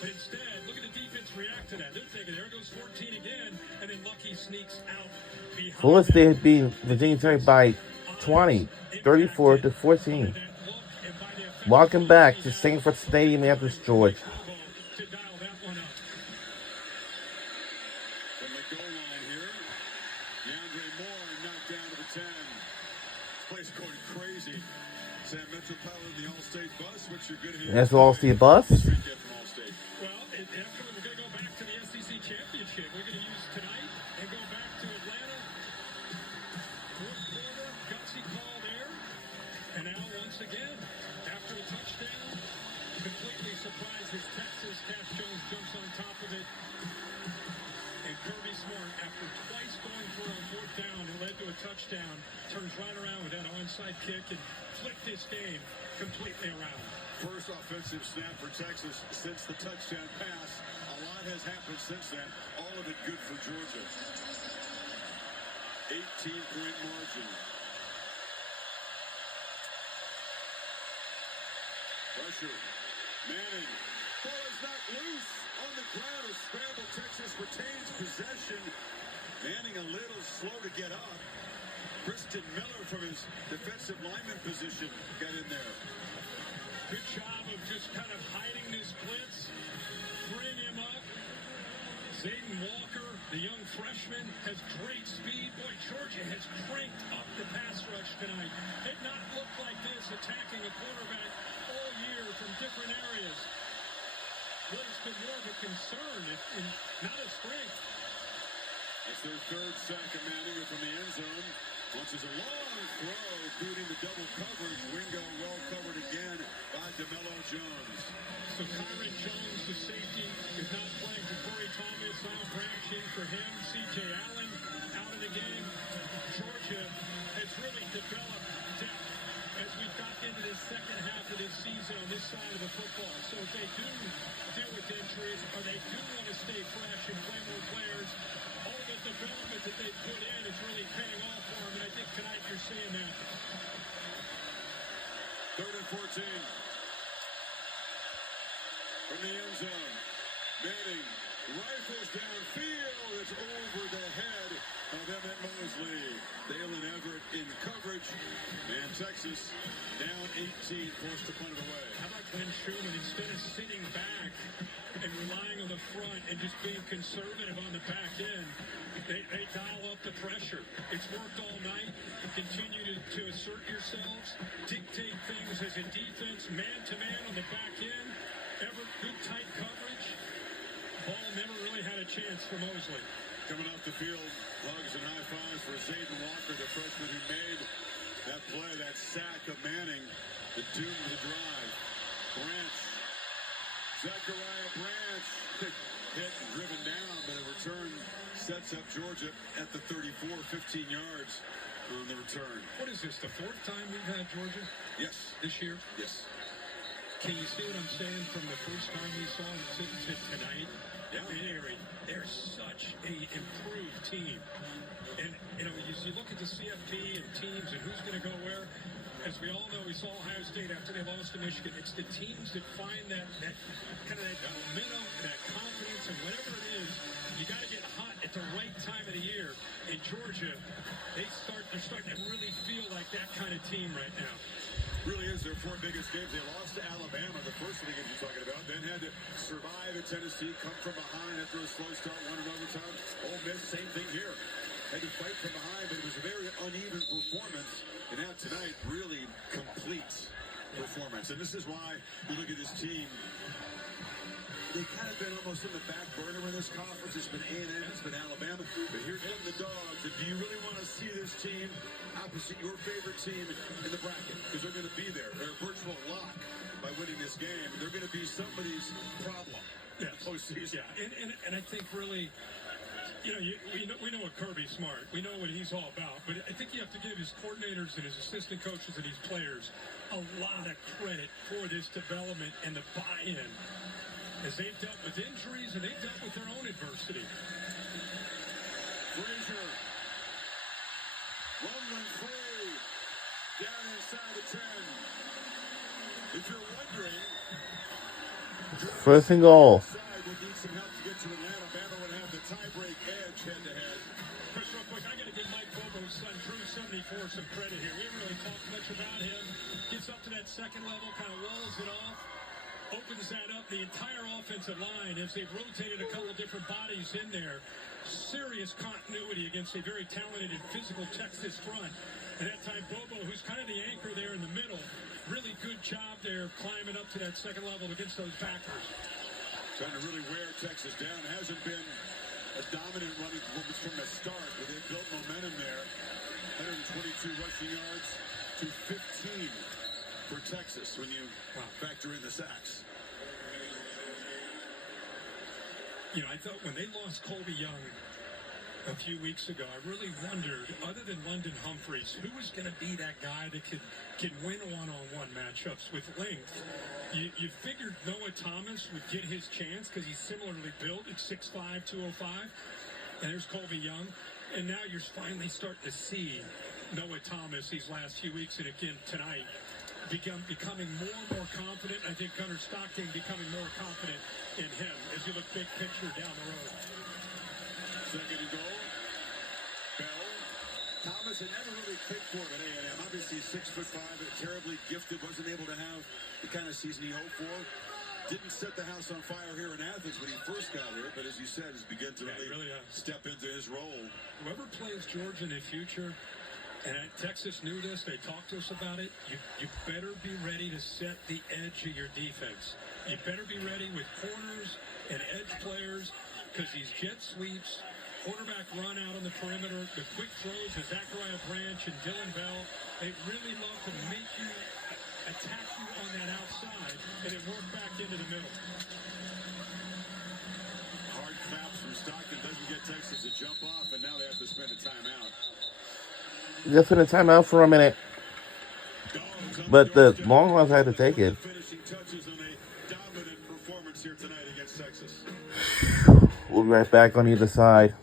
But instead, look at the defense react to that. They're thinking, there goes 14 again, and then Lucky sneaks out behind. Florida State beat Virginia Tech by 20, 34-14. Welcome back to Sanford Stadium in Athens, Georgia. To dial that one up. From the goal line here, DeAndre Moore knocked down to the 10. This place going crazy. Sam Metropolitan, the All-State bus, which you're good at. That's the All-State bus. Well, after we're going to go back to the SEC Championship. We're going to use tonight and go back to Atlanta. Fourth quarter, gutsy call there. And now, once again, after a touchdown, completely surprised as Texas. Cash Jones jumps on top of it. And Kirby Smart, after twice going for a fourth down and led to a touchdown, turns right around with that onside kick and flipped this game completely around. First offensive snap for Texas since the touchdown pass. A lot has happened since then. All of it good for Georgia. 18-point margin. Pressure. Manning. Ball is not loose on the ground. A scramble. Texas retains possession. Manning a little slow to get up. Kristen Miller from his defensive lineman position got in there. Good job of just kind of hiding this blitz, freeing him up. Zayden Walker, the young freshman, has great speed. Boy, Georgia has cranked up the pass rush tonight. Did not look like this, attacking a quarterback all year from different areas. Well, it's been more of a concern, and not a strength. It's their third sack of Manning from the end zone. Launches a long throw, booting the double coverage. Wingo well covered again by DeMello Jones. So Kyron Jones, the safety, is not playing for Corey Thomas. Olive Branch in for him. C.J. Allen out of the game. Georgia has really developed depth as we got into the second half of this season on this side of the football. So if they do deal with injuries or they do want to stay fresh and play more players, all the development that they put in is really paying off for them, and I think tonight you're seeing that. 3rd and 14. From the end zone. Manning rifles downfield. It's over the head of Emmett Mosley. Dalen Everett in coverage. And Texas down 18, forced to punt it away. How about Glenn Schumann, instead of sitting back and relying on the front and just being conservative on the back end, they dial up the pressure. It's worked all night. Continue to assert yourselves, dictate things as a defense, man-to-man on the back end. Everett, good tight coverage. Ball never really had a chance for Mosley. Coming off the field, hugs and high fives for Zayden Walker, the freshman who made that play, that sack of Manning, the doom of the drive. Branch, Zachariah Branch, hit and driven down, but a return sets up Georgia at the 34, 15 yards on the return. What is this, the fourth time we've had Georgia? Yes. This year? Yes. Can you see what I'm saying from the first time we saw them to tonight? Yeah. They're such a improved team. And, you know, as you look at the CFP and teams and who's going to go where, as we all know, we saw Ohio State after they lost to Michigan. It's the teams that find that kind of that momentum, that confidence, and whatever it is, you got to get hot at the right time of the year. In Georgia, they're starting to really feel like that kind of team right now. Really is their 4 biggest games. They lost to Alabama, the first of the games you're talking about, then had to survive at Tennessee, come from behind after a slow start, won in overtime. Ole Miss, same thing here. Had to fight from behind, but it was a very uneven performance. And now tonight, really complete performance. And this is why you look at this team. They've kind of been almost in the back burner in this conference. It's been A&M, it's been Alabama. But here come the Dogs. And do you really want to see this team opposite your favorite team in the bracket? Because they're going to be there. They're a virtual lock by winning this game. They're going to be somebody's problem in the postseason. Yeah, and I think really, you know, we know what Kirby Smart. We know what he's all about. But I think you have to give his coordinators and his assistant coaches and his players a lot of credit for this development and the buy-in as they've dealt with injuries and they've dealt with their own adversity. Frazier, rumbling free, down inside the 10. If you're wondering First and goal. Side would need some help to get to Atlanta. Bama would have the tie-break edge head-to-head. Chris, real quick, I got to give Mike Bobo's son, Drew 74, some credit here. We haven't really talked much about him. Gets up to that second level, kind of walls it off, opens that up. The entire offensive line, as they've rotated a couple of different bodies in there, serious continuity against a very talented and physical Texas front. And that time, Bobo, who's kind of the anchor there in the middle, really good job there climbing up to that second level against those backers. Trying to really wear Texas down. It hasn't been a dominant running performance from the start, but they've built momentum there. 122 rushing yards to 15 for Texas when you factor in the sacks. You know, I thought when they lost Colby Young a few weeks ago, I really wondered, other than London Humphreys, who was going to be that guy that could win one-on-one matchups with length. You figured Noah Thomas would get his chance because he's similarly built at 6'5", 205. And there's Colby Young. And now you're finally starting to see Noah Thomas these last few weeks, and again tonight, becoming more and more confident. I think Gunnar Stockton becoming more confident in him as you look big picture down the road. Second and goal. Bell. Thomas had never really clicked for him at A&M. Obviously 6'5", terribly gifted, wasn't able to have the kind of season he hoped for. Didn't set the house on fire here in Athens when he first got here, but as you said, has begun to really step into his role. Whoever plays Georgia in the future, and Texas knew this, they talked to us about it, you better be ready to set the edge of your defense. You better be ready with corners and edge players, because these jet sweeps, quarterback run out on the perimeter, the quick throws to Zachariah Branch and Dylan Bell, they really love to make you attack you on that outside and then work back into the middle. Hard claps from Stockton doesn't get Texas to jump off, and now they have to spend a timeout. Just in a timeout for a minute. But the Longhorns had to take it. Finishing touches on a dominant performance here tonight against Texas. We'll be right back on either side.